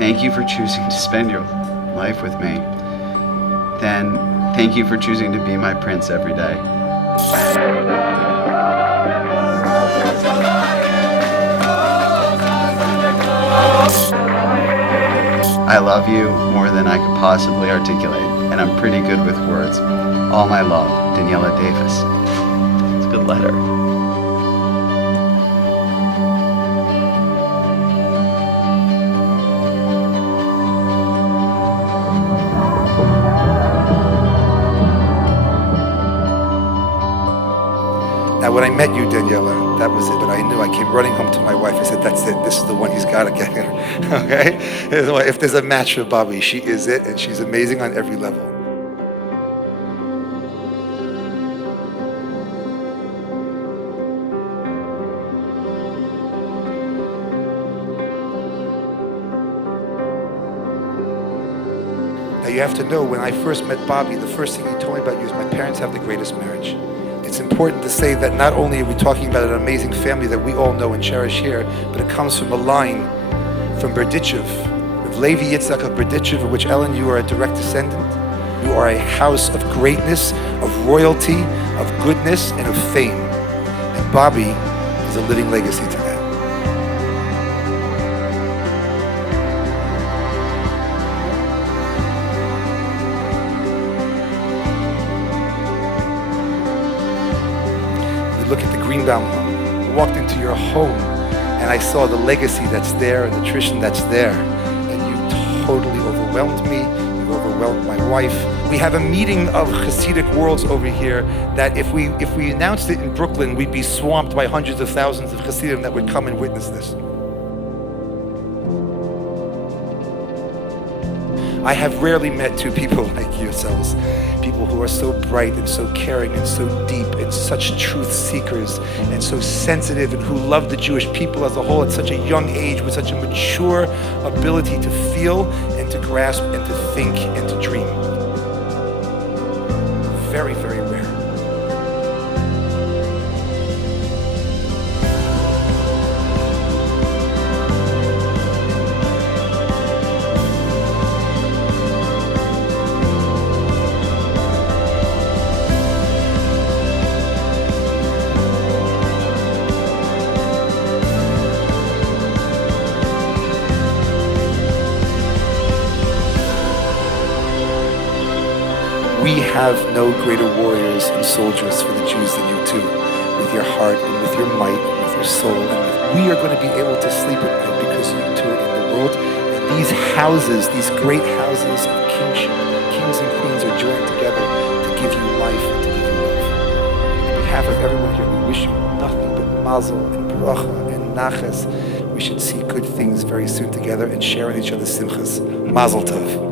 thank you for choosing to spend your life with me. Then thank you for choosing to be my prince every day. I love you more than I could possibly articulate, and I'm pretty good with words. All my love, Daniela Davis. It's a good letter. Now, when I met you, Daniela, that was it. But I knew. I came running home to my wife. I said, "That's it. This is the one. He's got to get here." Okay? If there's a match for Bobby, she is it, and she's amazing on every level. Now, you have to know, when I first met Bobby, the first thing he told me about you is my parents have the greatest marriage. It's important to say that not only are we talking about an amazing family that we all know and cherish here, but it comes from a line from Berdichev, of Levi Yitzhak of Berdichev, of which, Ellen, you are a direct descendant. You are a house of greatness, of royalty, of goodness, and of fame. And Bobby is a living legacy to that. Look at the Greenbaum home. I walked into your home and I saw the legacy that's there and the tradition that's there. And you totally overwhelmed me. You overwhelmed my wife. We have a meeting of Hasidic worlds over here that if we announced it in Brooklyn, we'd be swamped by hundreds of thousands of Hasidim that would come and witness this. I have rarely met two people like yourselves, people who are so bright and so caring and so deep and such truth seekers and so sensitive, and who love the Jewish people as a whole at such a young age with such a mature ability to feel and to grasp and to think and to dream. Very, very rare. We have no greater warriors and soldiers for the Jews than you two, with your heart and with your might and with your soul. And we are going to be able to sleep at night because you two are in the world. And these houses, these great houses of kingship, kings and queens, are joined together to give you life and to give you love. On behalf of everyone here, we wish you nothing but mazel and bracha and naches. We should see good things very soon together and share in each other's simchas. Mazel tov.